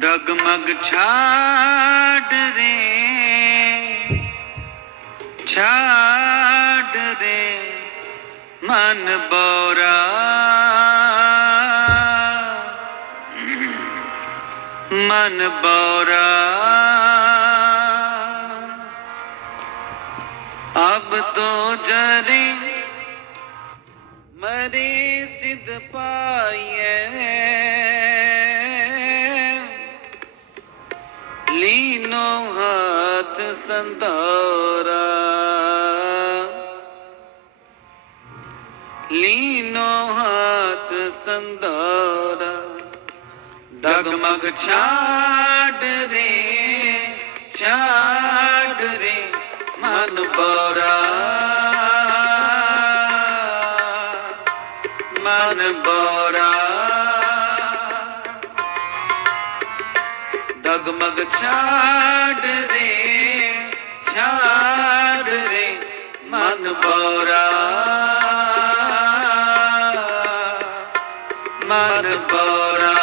ਡਗਮਗ ਛਾੜ ਰੇ ਛਾੜ ਰੇ ਮਨ ਬੋਰਾ। ਮਨ ਬੋਰਾ। ਅਬ ਤੋ ਜਰੀ ਮਰੀ ਸਿਧ ਪਾਈਏ ਸੰਧਾਰਾ। ਲੀਨੋ ਹੱਥ ਸੰਧਾਰਾ। ਡਗਮਗ ਛਾੜ ਰੇ ਛਾੜ ਰੇ, ਮਨ ਬੋਰਾ ਮਨ ਬੋਰਾ ਡਗਮਗ ਛਾੜ ਬੋਰਾ ਮਨ ਬੋਰਾ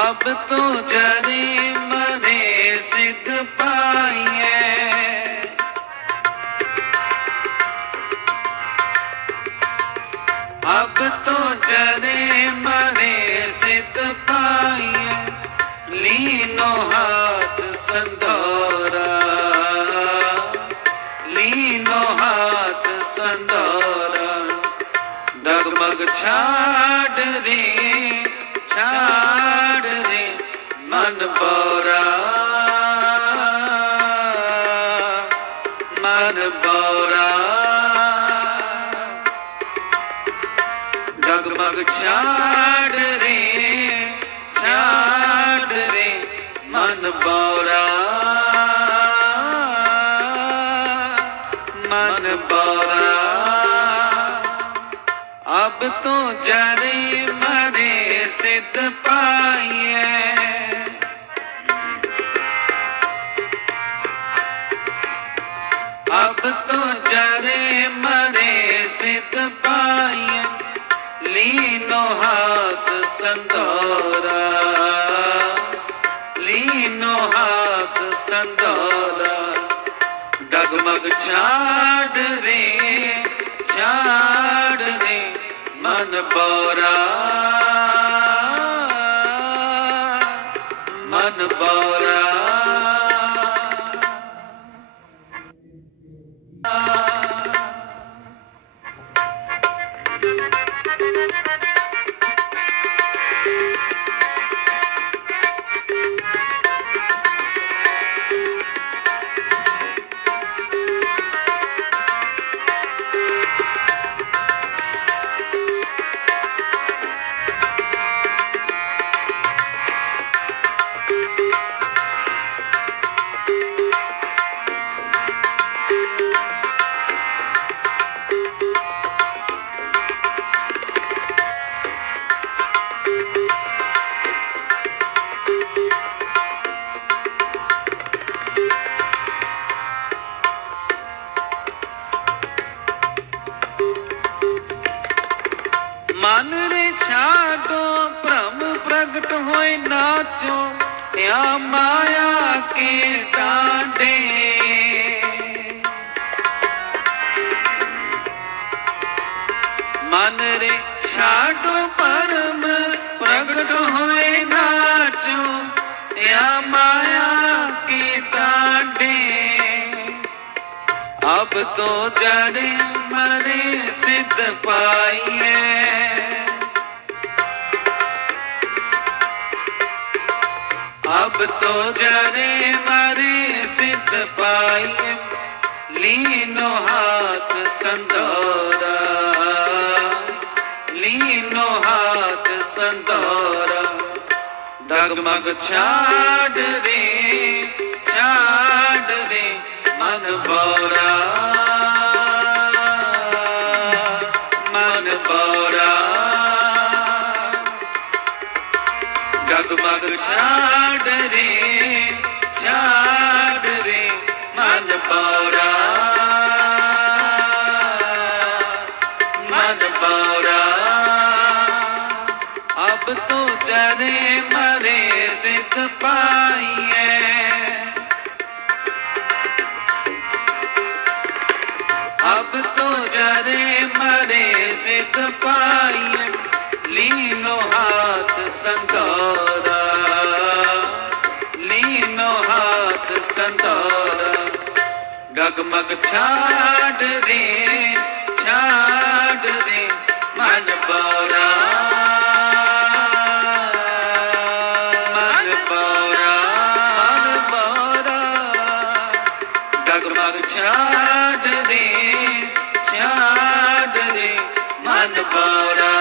ਅਬ ਤੂੰ ਜਰੀ ਮਨੇ ਸਿੱਧ ਪਾਈਏ ਅਬ ਤੂੰ ਜਰੇ ਮਨੇ ਸਿੱਧ ਪਾਈਏ ਲੀਨੋ ਹੱਥ ਸੰਧੋਰਾ ਛਾੜ ਰੇ ਛਾੜ ਰੇ ਮਨ ਬੋਰਾ ਮਨ ਬੋਰਾ ਡਗਮਗ ਛਾੜ ਰੇ ਛਾੜ ਰੇ ਮਨ ਬੋਰਾ ਤੂੰ ਜਰੇ ਮਰੇ ਸਿੱਧ ਪਾਈਏ ਅਬ ਤੂੰ ਜਰੇ ਮਰੇ ਸਿੱਧ ਪਾਈਏ ਲੀਨੋ ਹੱਥ ਸੰਧੋਰਾ। ਲੀਨੋ ਹੱਥ ਸੰਧੋਰਾ। ਡਗਮਗ ਛਾੜ ਰੇ ਬੋਰਾ। ਮਨ ਬੋਰਾ। ਮਾਇਆ ਕੇ ਡਾਂਡੇ ਮਨ ਰੇ ਛਾਡੋ ਭਰਮ ਪ੍ਰਗਟ ਹੋਏ ਨਾਚੋ ਯਾ ਮਾਇਆ ਕੇ ਡਾਂਡੇ ਅਬ ਤੋ ਜੜੇ ਮਰੇ ਸਿੱਧ ਪਾਈਏ ਅਬ ਤੋ ਜੜੇ ਮਰੇ ਸਿੱਧ ਪਾਈਏ ਲੀਨੋ ਹੱਥ ਸੰਧੋਰਾ ਲੀਨੋ ਹੱਥ ਸੰਧੋਰਾ ਡਗਮਗ ਛਾੜ ਰੇ ਛਾੜ ਰੇ ਮਨ ਬੋਰਾ ਡਗਮਗ ਛਾੜ ਰੇ ਛਾੜ ਰੇ, ਮਨ ਬੋਰਾ ਮਨ ਬੋਰਾ ਅਬ ਅਬ ਤੋ ਜਰੇ ਮਰੇ ਸਿੱਧ ਪਾਈਏ ਅਬ ਤੋ ਡਗਮਗ ਛਾੜ ਦੇ ਛਾੜ ਦੇ, ਮਨ ਬੋਰਾ। ਮਨ ਬੋਰਾ ਮਨ ਬੋਰਾ। ਡਗਮਗ ਛਾੜ ਦੇ ਛਾੜ ਦੇ, ਮਨ ਬੋਰਾ।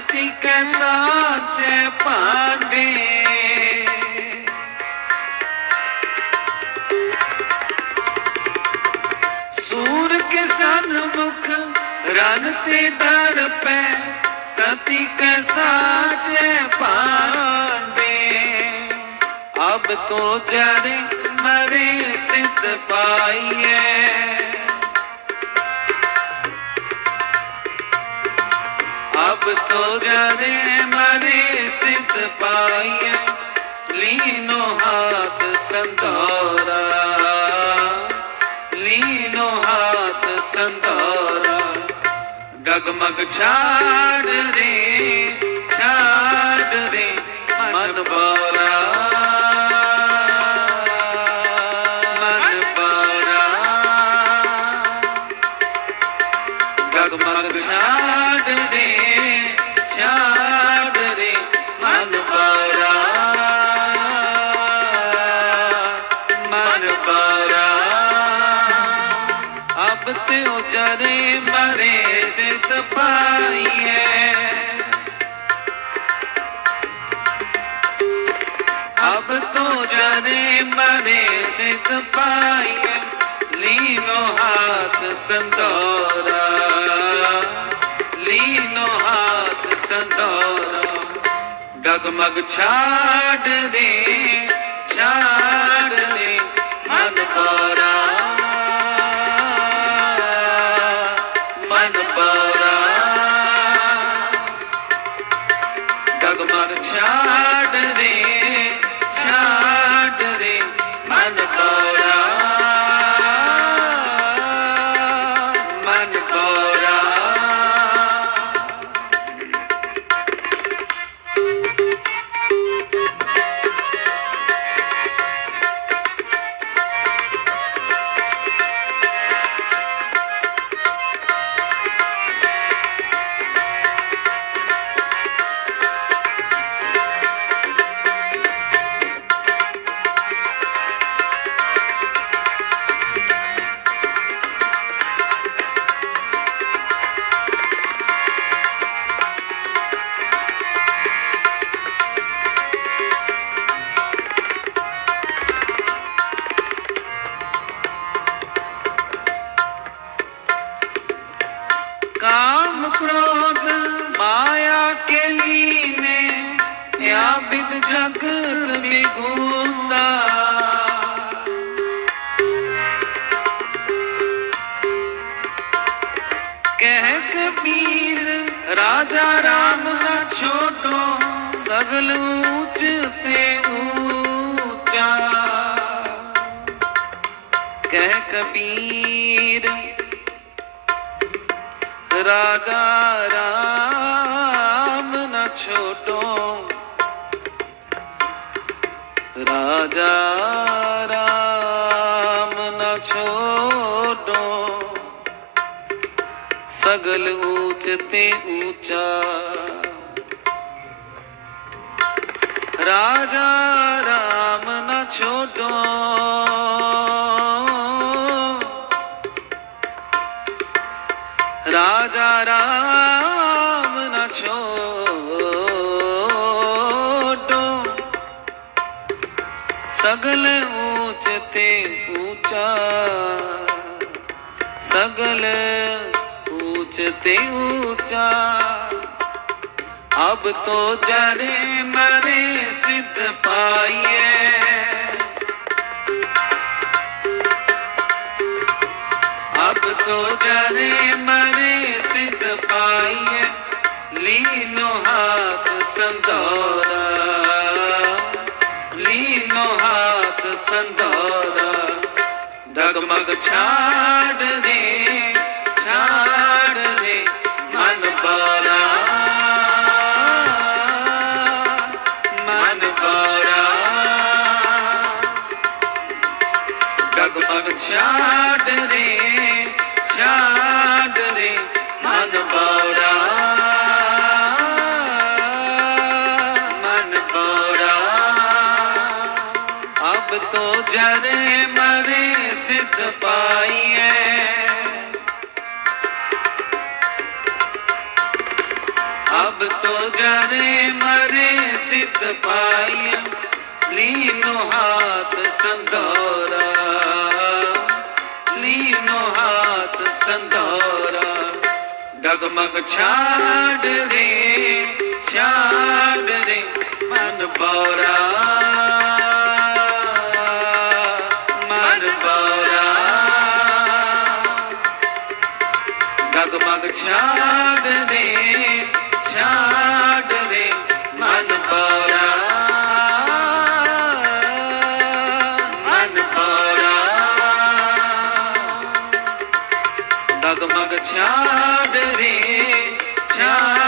ਸਤੀ ਕੈ ਸਾਚੈ ਭਾਂਡੇ? ਸੂਰ ਕਿਸਨ ਮੁਖ ਰਨ ਤੇ ਡਰ ਪੈ। ਸਤੀ ਕੈ ਸਾਚੈ ਭਾਂਡੇ? ਅਬ ਤੋ ਜਰੇ ਮਰੇ ਸਿੱਧ ਪਾਈਏ ਅਬ ਤੋ ਜਰੇ ਮਰੇ ਸਿੱਧ ਪਾਈਏ ਲੀਨੋ ਹਾਥ ਸੰਧਾਰਾ। ਲੀਨੋ ਹਾਥ ਸੰਧਾਰਾ, ਡਗਮਗ ਛਾੜ ਦੇ ਛਾੜ ਦੇ, ਮਨ ਅਬ ਤੋ ਜਨੇ ਮਰੇ ਸਿਤ ਪਾਈਏ ਲੀਨੋ ਹਾਥ ਸੰਦੋਰਾ ਲੀਨੋ ਹਾਥ ਸੰਦੋਰਾ ਡਗਮਗ ਛਾੜ ਦੇ ਛਾੜ ਦੇ ਮਨ ਬੋਰਾ ਰਾਜਾ ਰਾਮ ਨਾ ਛੋਟੋ ਸਗਲ ਉੱਚ ਤੇ ਉੱਚਾ। ਕਹਿ ਕਬੀਰ, ਰਾਜਾ ਰਾਮ ਨਾ ਛੋਟੋ। ਰਾਜਾ ਰਾਮ ਨਾ ਤੇ ਊਚਾ ਰਾਜਾ ਰਾਮ ਨਾ ਛੋਡੋ। ਰਾਜਾ ਰਾਮ ਨਾ ਛੋਡੋ। ਸਗਲ ਊਚ ਤੇ ਊਚਾ ਸਗਲ ਊਚ ਤੇ ਊਚਾ ਅਬ ਤੋ ਜਰੇ ਮਰੇ ਸਿੱਧ ਪਾਈਏ ਅਬ ਤੋ ਜਰੇ ਮਰੇ ਸਿੱਧ ਪਾਈਏ ਲੀਨੋ ਹਾਥ ਸੰਧੋਰਾ ਲੀਨੋ ਹਾਥ ਸੰਧੋਰਾ ਡਗਮਗ ਅਬ ਤੋ ਜਰੇ ਮਰੇ ਸਿੱਧ ਪਾਈਏ ਅਬ ਤੋ ਜਰੇ ਮਰੇ ਸਿੱਧ ਪਾਈਏ ਲੀਨੋ ਹਾਥ ਸੰਧੋਰਾ। ਲੀਨੋ ਹਾਥ ਸੰਧੋਰਾ, ਡਗਮਗ ਛਾੜ चादरे चादरे